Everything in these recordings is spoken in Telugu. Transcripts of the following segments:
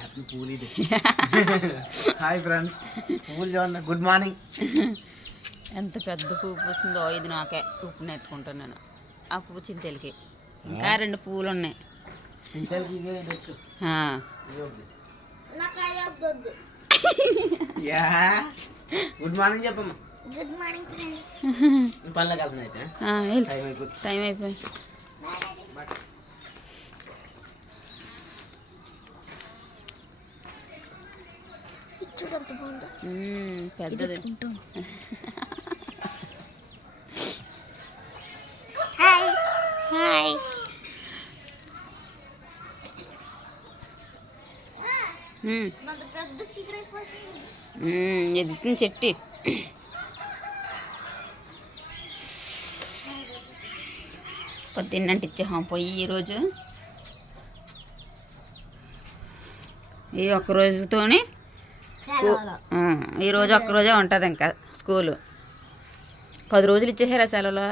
హ్యాపీ పూలు ఇది. హాయ్ ఫ్రెండ్స్, పూలు చూడండి. Good morning. ఎంత పెద్ద పువ్వు పూసిందో ఇది నాకే ఉప్పు నెట్టుకుంటాను నేను. ఆ పువ్వు చింతలకి ఇంకా 2 పువ్వులు ఉన్నాయి. గుడ్ మార్నింగ్ చెప్పమ్మా. Good morning friends. పళ్ళ కలిసి అయితే టైం అయిపోయి పెద్దది. హాయ్ ఎదుగుతుంది చెట్టి. పొద్దున్నంటే ఇచ్చాం పోయి ఈరోజు ఈ ఒక్కరోజుతోని ఈరోజు ఒక్కరోజే ఉంటుంది ఇంకా స్కూలు. 10 రోజులు ఇచ్చేసారా సెలవులో?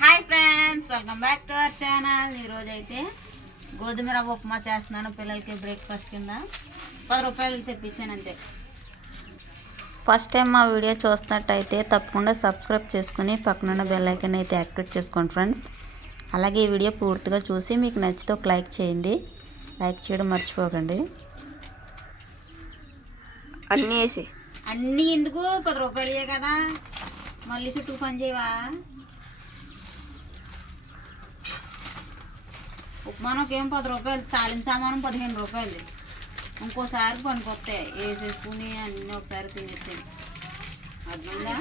Hi friends, welcome back to our channel. ఈరోజు అయితే గోధుమ రవ్వ ఉప్మా చేస్తున్నాను పిల్లలకి బ్రేక్ఫాస్ట్ కింద. 10 రూపాయలకి తెప్పించాను అంతే. ఫస్ట్ టైం మా వీడియో చూస్తున్నట్టయితే తప్పకుండా సబ్స్క్రైబ్ చేసుకుని పక్కనున్న బెల్ ఐకాన్ అయితే యాక్టివేట్ చేసుకోండి ఫ్రెండ్స్. అలాగే ఈ వీడియో పూర్తిగా చూసి మీకు నచ్చితే ఒక లైక్ చేయండి. లైక్ చేయడం మర్చిపోకండి. అన్నీ ఎందుకు? 10 రూపాయలే కదా, మళ్ళీ చుట్టూ పని చేయవా? ఉప్మానకేం 10 రూపాయలు, తాలింపు సామానం 15 రూపాయలు. ఇంకోసారి పనికొస్తాయి వేసేసుకుని అన్నీ ఒకసారి తినేస్తాయి. అర్థంగా?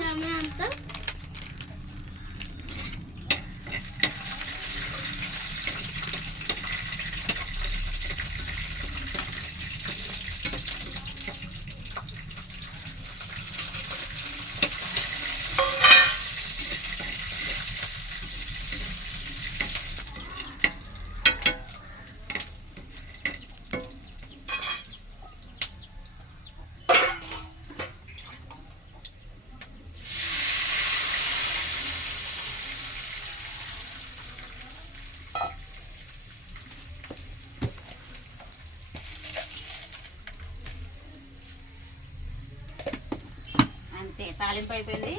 అంతే, తాలింపు అయిపోయింది.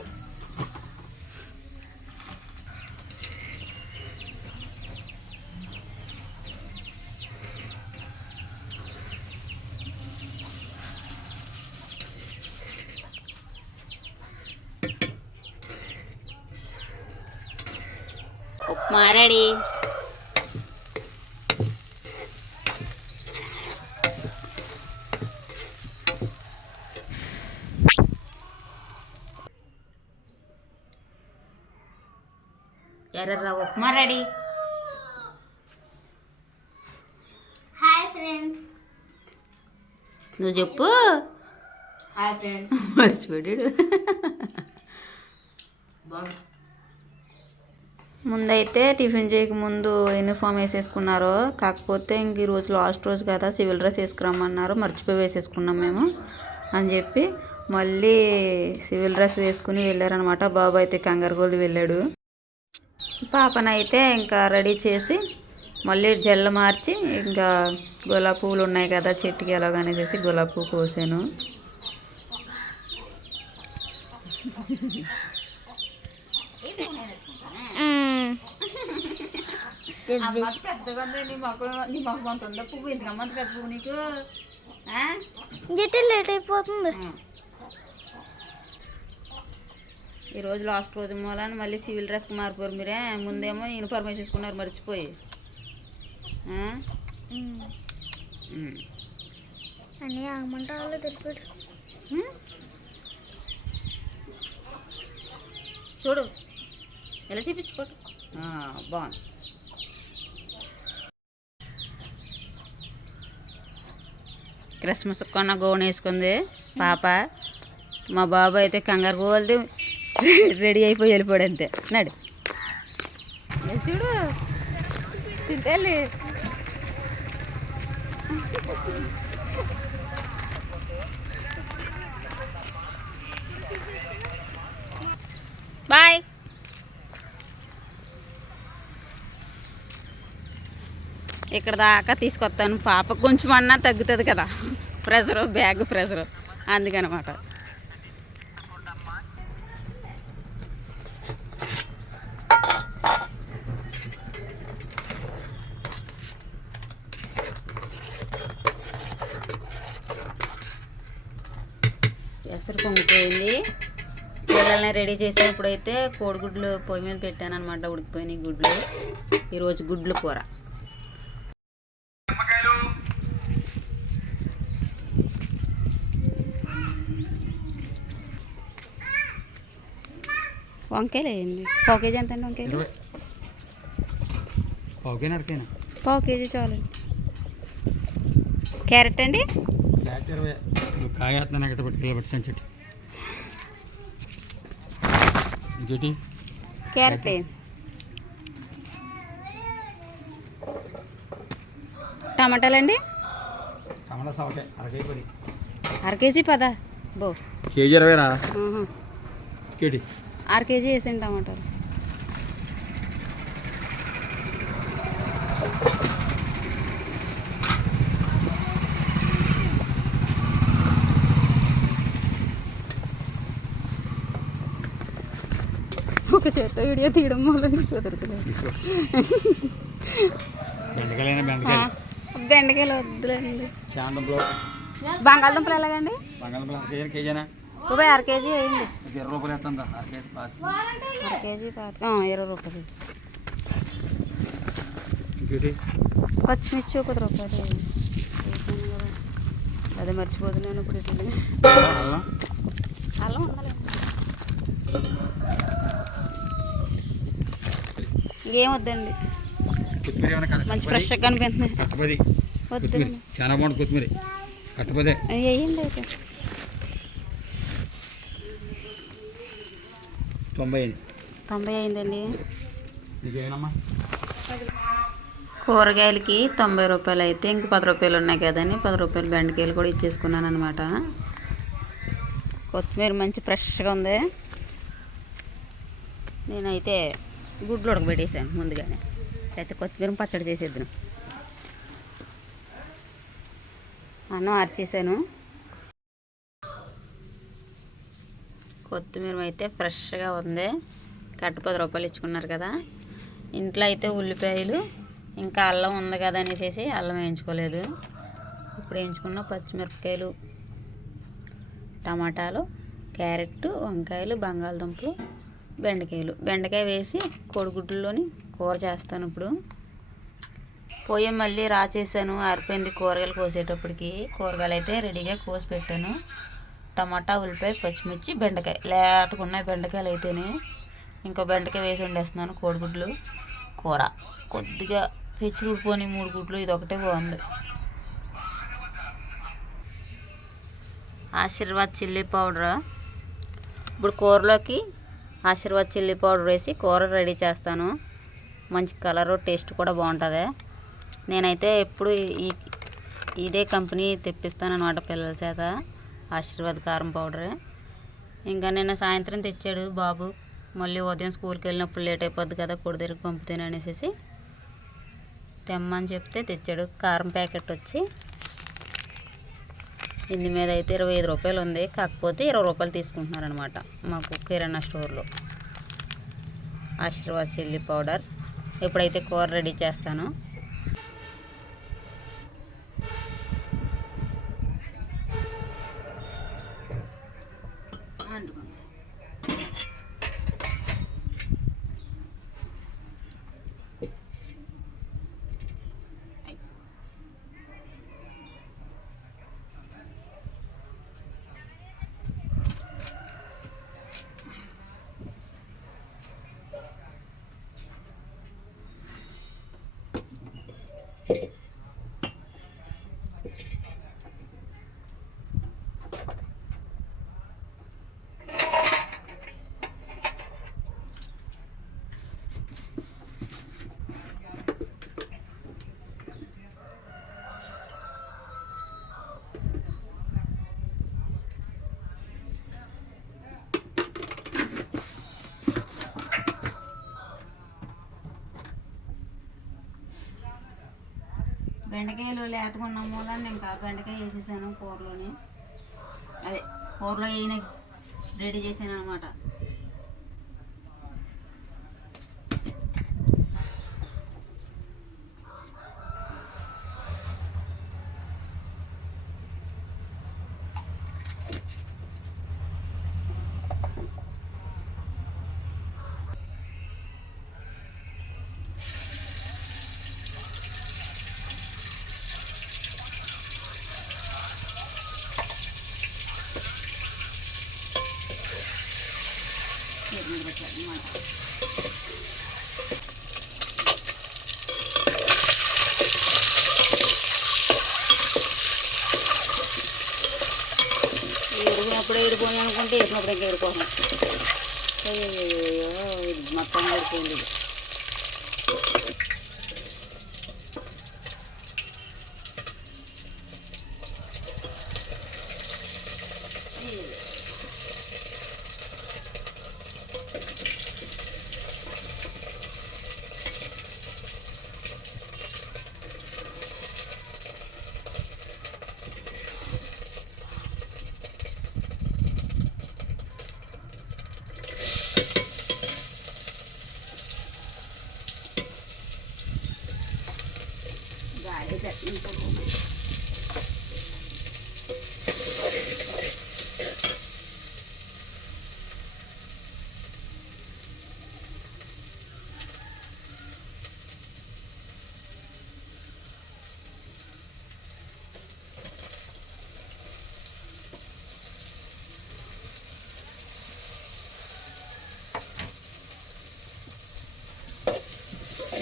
ఉప్మా రెడీ. ఎర్ర ఉప్మా రెడీ. Hi friends. నువ్వు చెప్పు. Hi friends. మర్చిపోయాడు. ముందైతే టిఫిన్ చేయక ముందు యూనిఫామ్ వేసేసుకున్నారు. కాకపోతే ఇంక ఈరోజు లాస్ట్ రోజు కదా, సివిల్ డ్రెస్ వేసుకురమ్మన్నారు. మర్చిపోయి వేసేసుకున్నాం మేము అని చెప్పి మళ్ళీ సివిల్ డ్రెస్ వేసుకుని వెళ్ళారనమాట. బాబు అయితే కంగారుగోల్ది వెళ్ళాడు. పాపనైతే ఇంకా రెడీ చేసి మళ్ళీ జల్లు మార్చి ఇంకా గులాబీ పువ్వులు ఉన్నాయి కదా చెట్టుకి ఎలాగనేసి గులాబీ పువ్వు కోసాను. పెద్దగా నీ మొక్క అంత ఉందా పువ్వు? ఎందుకమ్మ అంత పెద్ద పువ్వు నీకు? లేట్ అయిపోతుంది. ఈరోజు లాస్ట్ రోజు మూలాన్ని మళ్ళీ సివిల్ డ్రెస్కి మారిపోరు మీరే. ముందేమో యూనిఫార్మ్ వేసేసుకున్నారు మర్చిపోయి. అని ఆగమంటే వాళ్ళు తెలిపాడు. చూడు ఎలా చూపించుకోడు. బాగుంది. క్రిస్మస్ కొన్న గౌన్ వేసుకుంది పాప. మా బాబు అయితే కంగారు పోల్ది రెడీ అయిపోయి వెళ్ళిపోయాడు అంతే. నడు చూడు తింటేళ్ళి బాయ్. ఇక్కడ దాకా తీసుకొస్తాను, పాప కొంచెం అన్నా తగ్గుతుంది కదా ప్రెషరు, బ్యాగ్ ప్రెషరు, అందుకనమాట. ఎసరు పొంగిపోయింది. పిల్లల్ని రెడీ చేసినప్పుడు అయితే కోడిగుడ్లు పొయ్యి మీద పెట్టాను అనమాట, ఉడికిపోయినాయి గుడ్లు. ఈరోజు గుడ్లు కూర. వంకాయలు వేయండి. పావు కేజీ ఎంత అండి వంకాయలు? పావు కేజీ చాలండి. క్యారెట్ అండి? క్యారెట్ వేయండి. టమాటాలండి? అర కేజీ పదా బో కేజీ 20రా? అర కేజీ వేసండి టమాటాలు. ఒక చేత వీడియో తీయడం వల్ల కుదరదులేదు. బెండకాయలు వద్దులేండి. బంగాళదుంపలు ఎలాగండి? అర కేజీ వేయండి. 20 రూపాయలు వేస్తుందా? అర కేజీ 20 రూపాయలు. పచ్చిమిర్చి 10 రూపాయలు వేయండి. అదే మర్చిపోతున్నాను ఇప్పుడు. ఇట్లా అల్లం ఉండాలి. ఇంకేం వద్దండి, మంచి ఫ్రెష్గా కనిపిస్తుంది. వద్దండి, చాలా బాగుంటుంది కొత్తిమీర. కట్టపదే వేయండి అయితే. 90 అయిందండి. కూరగాయలకి 90 రూపాయలు అయితే ఇంక 10 రూపాయలు ఉన్నాయి కదండి, 10 రూపాయలు బెండకాయలు కూడా ఇచ్చేసుకున్నాను అనమాట. కొత్తిమీర మంచి ఫ్రెష్గా ఉంది. నేనైతే గుడ్లు ఉడకబెట్టేసాను ముందుగానే, అయితే కొత్తిమీర పచ్చడి చేసేద్దాం. అన్నం ఆర్చేసాను. కొత్తిమీర అయితే ఫ్రెష్గా ఉంది. కట్ట 10 రూపాయలు ఇచ్చుకున్నారు కదా. ఇంట్లో అయితే ఉల్లిపాయలు ఇంకా అల్లం ఉంది కదా అనేసి అల్లం వేయించుకోలేదు. ఇప్పుడు వేయించుకున్న పచ్చిమిరపకాయలు, టమాటాలు, క్యారెట్, వంకాయలు, బంగాళదుంపలు, బెండకాయ వేసి కోడిగుడ్లలోని కూర చేస్తాను. ఇప్పుడు పొయ్యి మళ్ళీ రాచేసాను, ఆరిపోయింది కూరగాయలు కోసేటప్పటికి. కూరగాయలు అయితే రెడీగా కోసి పెట్టాను. టమాటా, ఉల్లిపాయ, పచ్చిమిర్చి, బెండకాయ లేతకున్నాయి బెండకాయలు అయితేనే. ఇంకో బెండకాయ వేసి వండేస్తున్నాను. కోడిగుడ్లు కూర కొద్దిగా పెచ్చులు ఉడిపోని 3 గుడ్లు, ఇది ఒకటే బాగుంది. Aashirvaad chilli powder. ఇప్పుడు కూరలోకి ఆశీర్వాద్ చిల్లీ పౌడర్ వేసి కూర రెడీ చేస్తాను. మంచి కలరు, టేస్ట్ కూడా బాగుంటుంది. నేనైతే ఎప్పుడు ఇదే కంపెనీ తెప్పిస్తాను అన్నమాట పిల్లల చేత, ఆశీర్వాద్ కారం పౌడరే. ఇంకా నిన్న సాయంత్రం తెచ్చాడు బాబు. మళ్ళీ ఉదయం స్కూల్కి వెళ్ళినప్పుడు లేట్ అయిపోద్ది కదా, కొడి దగ్గరికి పంపుతాను అనేసి తెమ్మని చెప్తే తెచ్చాడు. కారం ప్యాకెట్ వచ్చి ఇంది మీద అయితే 25 రూపాయలు ఉంది. కాకపోతే 20 రూపాయలు తీసుకుంటున్నారనమాట మాకు కిరాణా స్టోర్లో. Aashirvaad chilli powder. ఇప్పుడైతే కూర రెడీ చేస్తాను. బెండకాయలు లేతకున్న మూలాన్ని ఇంకా బెండకాయ వేసేసాను కూరలోని, అదే కూరలో వేయన రెడీ చేశాను అనమాట. ఏడిపోయినప్పుడు ఏడిపోయి అనుకుంటే వేసినప్పుడు ఇంకా ఏడిపోతాం. ఇది మొత్తం ఏడిపోయింది.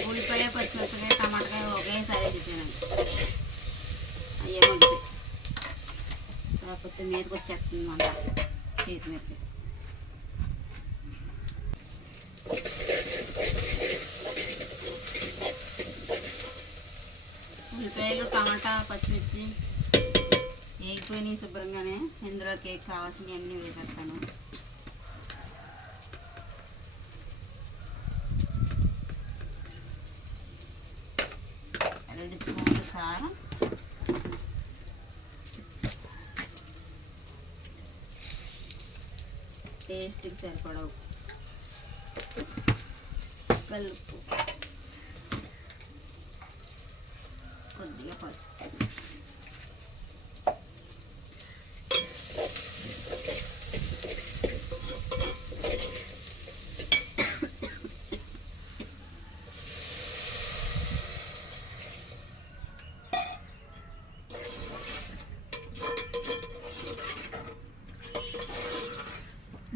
ఉల్లిపాయ, పచ్చిమిరపకాయ, టమాటకాయ ఒకేసారి వేసేసానండి. అయ్యే మగ్గుతాయి, కాకపోతే మీదకి వచ్చేస్తుంది మన చేతి మీద. ఉల్లిపాయలు, టమాటా, పచ్చిమిర్చి వేగిపోయినాయి శుభ్రంగానే. ఇందులో కేక్ కావాల్సినవి అన్నీ వేసేస్తాను. 2 స్పూన్లు కారం, టేస్ట్కి సరిపడా కలుపు, కొద్దిగా పసుపు.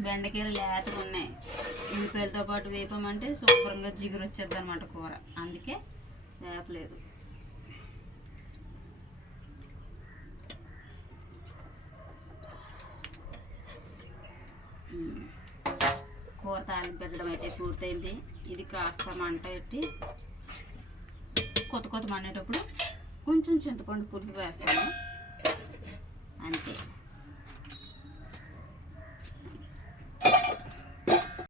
బెండకాయలు లేతగా ఉన్నాయి. ఉల్లిపాయలతో పాటు వేపమంటే శుభ్రంగా జిగురు వచ్చేద్ది అనమాట కూర, అందుకే వేపలేదు. కూర తాలింపు పెట్టడం అయితే పూర్తయింది. ఇది కాస్త మంట పెట్టి కొత్త మనేటప్పుడు కొంచెం చింతపండు పులుపు వేస్తాను, అంతే.